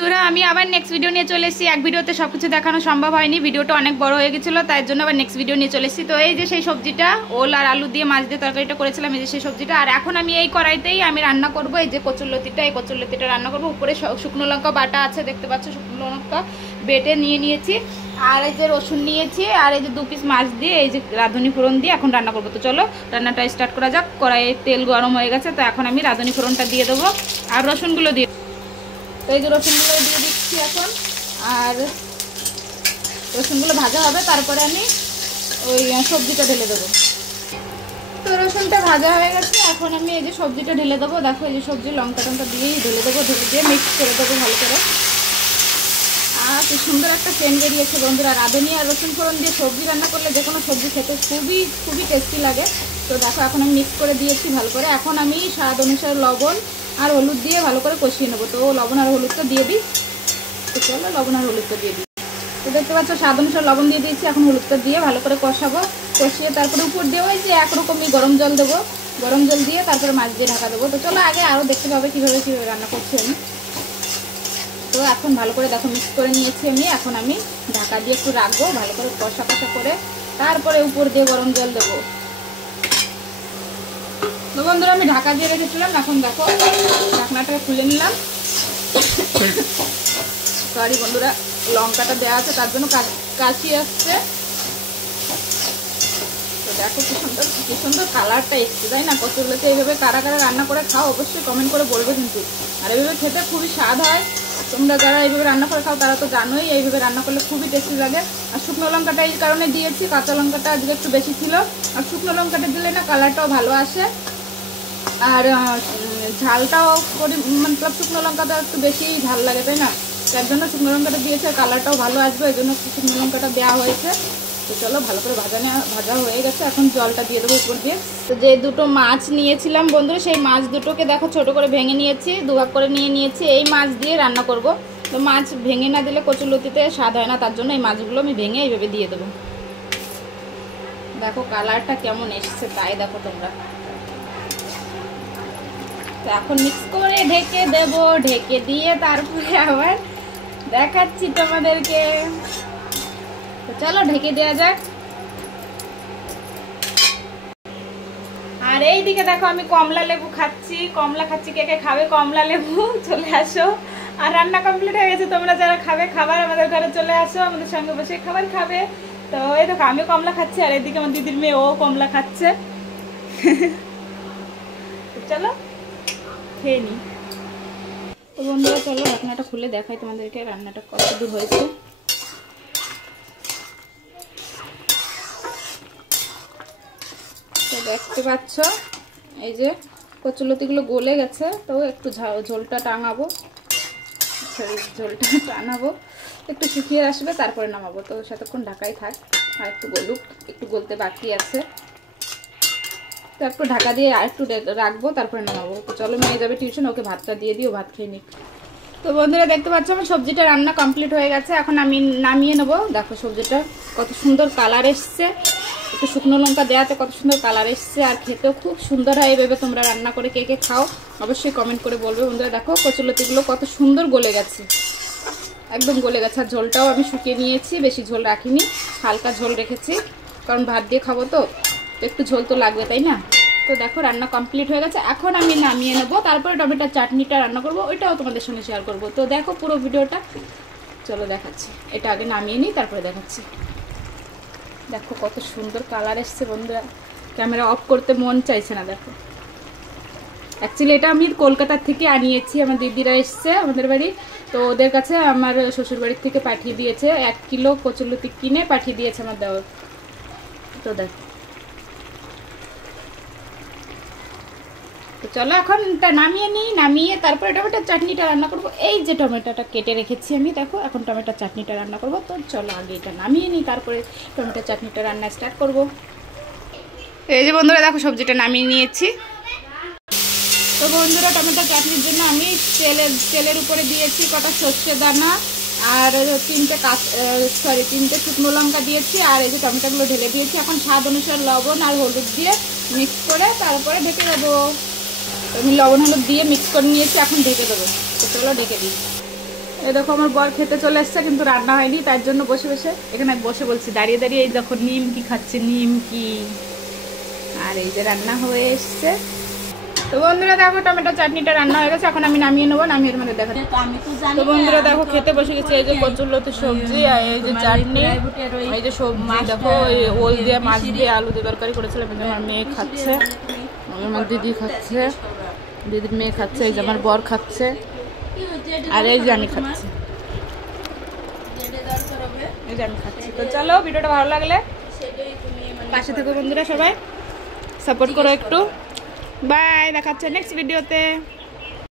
বন্ধুরা আমি আবার নেক্সট ভিডিও নিয়ে চলে এসেছি। এক ভিডিওতে সব কিছু দেখানো সম্ভব হয়নি, ভিডিওটা অনেক বড় হয়ে গেছিলো, তাই জন্য আবার নেক্সট ভিডিও নিয়ে চলে এসেছি। তো এই যে সেই সবজিটা, ওল আর আলু দিয়ে মাছ দিয়ে তরকারিটা করেছিলাম, এই যে সেই সবজিটা। আর এখন আমি এই কড়াইতেই আমি রান্না করব এই যে কচুরলতিটা, এই কচুরলতিটা রান্না করব। উপরে শুকনো লঙ্কা বাটা আছে, দেখতে পাচ্ছ, শুকনো লঙ্কা বেটে নিয়ে নিয়েছি। আর এই যে রসুন নিয়েছি, আর এই যে 2 পিস মাছ দিয়ে এই যে রাঁধুনি ফোড়ন দিয়ে এখন রান্না করবো। তো চলো রান্নাটা স্টার্ট করা যাক। কড়াইয়ে তেল গরম হয়ে গেছে, তো এখন আমি রাঁধুনি ফোড়নটা দিয়ে দেবো আর রসুনগুলো দিয়ে। তো এই যে রসুনগুলো দিয়ে দিচ্ছি এখন, আর রসুনগুলো ভাজা হবে, তারপরে আমি ওই সবজিটা ঢেলে দেবো। তো রসুনটা ভাজা হয়ে গেছে, এখন আমি এই যে সবজিটা ঢেলে দেবো। দেখো এই যে সবজি লঙ্কা টঙ্কা দিয়েই ঢেলে দেবো, ঢেলে দিয়ে মিক্স করে দেবো ভালো করে। আর কি সুন্দর একটা সেন্ট বেরিয়েছে বন্ধুরা। রাঁধুনি আর রসুন ফোড়ন দিয়ে সবজি রান্না করলে যে কোনো সবজি খেতে খুবই টেস্টি লাগে। তো দেখো এখন আমি মিক্স করে দিয়েছি ভালো করে। এখন আমি স্বাদ অনুসারে লবণ আর হলুদ দিয়ে ভালো করে কষিয়ে নেবো। তো লবণ আর হলুদটা দিয়ে দিই। তো চলো লবণ আর হলুদটা দিয়ে দিই। তো দেখতে পাচ্ছ স্বাদ অনুসারে লবণ দিয়ে দিয়েছি। এখন হলুদটা দিয়ে ভালো করে কষাবো, কষিয়ে তারপরে উপর দিয়ে ওই যে একরকমই গরম জল দেবো। গরম জল দিয়ে তারপরে মাছ দিয়ে ঢাকা দেবো। তো চলো আগে আরও দেখতে পাবে কীভাবে রান্না করছি আমি। তো এখন ভালো করে দেখো মিক্স করে নিয়েছি আমি। এখন আমি ঢাকা দিয়ে একটু রাখবো, ভালো করে কষা করে, তারপরে উপর দিয়ে গরম জল দেবো। তো বন্ধুরা আমি ঢাকা দিয়ে রেখেছিলাম, এখন দেখো ঢাকনাটা খুলে নিলাম। সরি বন্ধুরা, লঙ্কাটা দেওয়া আছে তার জন্য কাশি আসছে। তো দেখো কি সুন্দর কালারটা এসছে, তাই না? কচুরলতি এইভাবে কারা কারা রান্না করে খাও অবশ্যই কমেন্ট করে বলবে কিন্তু। আর এইভাবে খেতে খুবই স্বাদ হয়। তোমরা যারা এইভাবে রান্না করে খাও তারা তো জানোই এইভাবে রান্না করলে খুবই টেস্টি লাগে। আর শুকনো লঙ্কাটা এই কারণে দিয়েছি, কাঁচা লঙ্কাটা আজকে একটু বেশি ছিল। আর শুকনো লঙ্কাটা দিলে না কালারটাও ভালো আসে, আর ঝালটাও মতলব শুকনো লঙ্কাটা একটু বেশি ঝাল লাগে, তাই না? তার জন্য শুকনো লঙ্কাটা দিয়েছে, কালারটাও ভালো আসবে, এই জন্য শুকনো লঙ্কাটা দেওয়া হয়েছে। তো চলো ভালো করে ভাজা হয়ে গেছে, এখন জলটা দিয়ে দেবো উপর দিয়ে। তো যে দুটো মাছ নিয়েছিলাম বন্ধুরা, সেই মাছ দুটোকে দেখো ছোট করে ভেঙে নিয়েছি, দুভাগ করে নিয়েছি। এই মাছ দিয়ে রান্না করব। তো মাছ ভেঙে না দিলে কচুরলতিতে স্বাদ হয় না, তার জন্য এই মাছগুলো আমি ভেঙে এইভাবে দিয়ে দেবো। দেখো কালারটা কেমন এসছে তাই দেখো তোমরা। তো এখন মিক্স করে ঢেকে দেব, ঢেকে দিয়ে তারপরে আবার দেখাচ্ছি তোমাদেরকে। তো চলো ঢেকে দেওয়া যাক। আর এইদিকে দেখো আমি কমলা লেবু খাচ্ছি, কমলা খাচ্ছি। কে কে খাবে কমলা লেবু চলে আসো। আর রান্না কমপ্লিট হয়ে গেছে, তোমরা যারা খাবে খাবার আমাদের ঘরে চলে আসো, আমাদের সঙ্গে বসে খাবার খাবে। তো এই দেখো আমিও কমলা খাচ্ছি, আর এদিকে আমার দিদির মেয়ে ও কমলা খাচ্ছে। চলো খেয়ে নি। তো বন্ধুরা চলো ঢাকনাটা খুলে দেখাই তোমাদেরকে রান্নাটা কত দূর হয়েছে। তো দেখতে পাচ্ছ এই যে কচুরলতিগুলো গলে গেছে। তো একটু ঝোলটা টাঙাবো, একটু শুকিয়ে আসবে, তারপরে নামাবো। তো সেতক্ষণ ঢাকাই থাক, আর একটু গলুক, একটু গলতে বাকি আছে। তো একটু ঢাকা দিয়ে আর একটু রাখবো, তারপরে নামাবো। তো চলো মেয়ে যাবে টিউশন, ওকে ভাতটা দিয়ে দিও, ভাত খেয়ে নিক। তো বন্ধুরা দেখতে পাচ্ছ আমার সবজিটা রান্না কমপ্লিট হয়ে গেছে, এখন আমি নামিয়ে নেবো। দেখো সবজিটা কত সুন্দর কালার এসছে, একটু শুকনো লঙ্কা দেওয়াতে কত সুন্দর কালার এসছে, আর খেতেও খুব সুন্দর হয়। এভাবে তোমরা রান্না করে কে কে খাও অবশ্যই কমেন্ট করে বলবে বন্ধুরা। দেখো কচুরলতিগুলো কত সুন্দর গলে গেছে, একদম গলে গেছে। আর ঝোলটাও আমি শুকিয়ে নিয়েছি, বেশি ঝোল রাখিনি, হালকা ঝোল রেখেছি, কারণ ভাত দিয়ে খাবো তো একটু ঝোল তো লাগবে, তাই না? তো দেখো রান্না কমপ্লিট হয়ে গেছে, এখন আমি নামিয়ে নেবো। তারপরে টমেটোর চাটনিটা রান্না করবো, ওইটাও তোমাদের সঙ্গে শেয়ার করবো। তো দেখো পুরো ভিডিওটা, চলো দেখাচ্ছি। এটা আগে নামিয়ে নিই, তারপরে দেখাচ্ছি। দেখো কত সুন্দর কালার এসছে বন্ধুরা, ক্যামেরা অফ করতে মন চাইছে না। দেখো অ্যাকচুয়ালি এটা আমি কলকাতার থেকে আনিয়েছি, আমার দিদিরা এসছে আমাদের বাড়ি, তো ওদের কাছে আমার শ্বশুর বাড়ির থেকে পাঠিয়ে দিয়েছে। 1 কিলো কচুরলতি কিনে পাঠিয়ে দিয়েছে আমার দেওয়ার। তো দেখো, তো চলো এখন এটা নামিয়ে নিই, নামিয়ে তারপরে টমেটোর চাটনিটা রান্না করব। এই যে টমেটোটা কেটে রেখেছি আমি, দেখো এখন টমেটোর চাটনিটা রান্না করব। তো চলো আগে এটা নামিয়ে নিই, তারপরে টমেটোর চাটনিটা রান্না স্টার্ট করব। এই যে বন্ধুরা দেখো সবজিটা নামিয়ে নিয়েছি। তো বন্ধুরা টমেটোর চাটনির জন্য আমি তেলের উপরে দিয়েছি কটা সর্ষে দানা, আর 3টে শুকনো লঙ্কা দিয়েছি, আর এই যে টমেটোগুলো ঢেলে দিয়েছি। এখন স্বাদ অনুসারে লবণ আর হলুদ দিয়ে মিক্স করে তারপরে ঢেকে দেবো। আমি লবণ হলুদ দিয়ে মিক্স করে নিয়েছি, এখন ঢেকে দেবো। তো চলো ঢেকে দিই। এই দেখো আমার বর খেতে চলে এসছে, কিন্তু রান্না হয়নি, তার জন্য বসে বসে এখানে বসে বলছি, দাঁড়িয়ে দাঁড়িয়ে এই দেখো নিমকি খাচ্ছে, নিমকি। আর এই যে রান্না হয়ে এসছে। তো বন্ধুরা দেখো টমেটো চাটনিটা রান্না হয়ে গেছে, এখন আমি নামিয়ে নেবো, নামিয়ে মধ্যে দেখো। তো বন্ধুরা দেখো খেতে বসে গেছে, এই যে কচুরলতি সবজি আর এই যে চাটনি, এই যে সবজি দেখো, এই ওল দিয়ে মাছ দিয়ে আলু দিয়ে তরকারি করেছিলাম। এই যে আমার মেয়ে খাচ্ছে, আমার দিদি খাচ্ছে, দিদির মেয়ে খাচ্ছে, এই যে আমার বর খাচ্ছে, আর এই যে আমি খাচ্ছি, এই যে আমি খাচ্ছি। তো চলো ভিডিওটা ভালো লাগলে পাশে থেকো বন্ধুরা, সবাই সাপোর্ট করো একটু। বাই, দেখা হচ্ছে নেক্সট ভিডিওতে।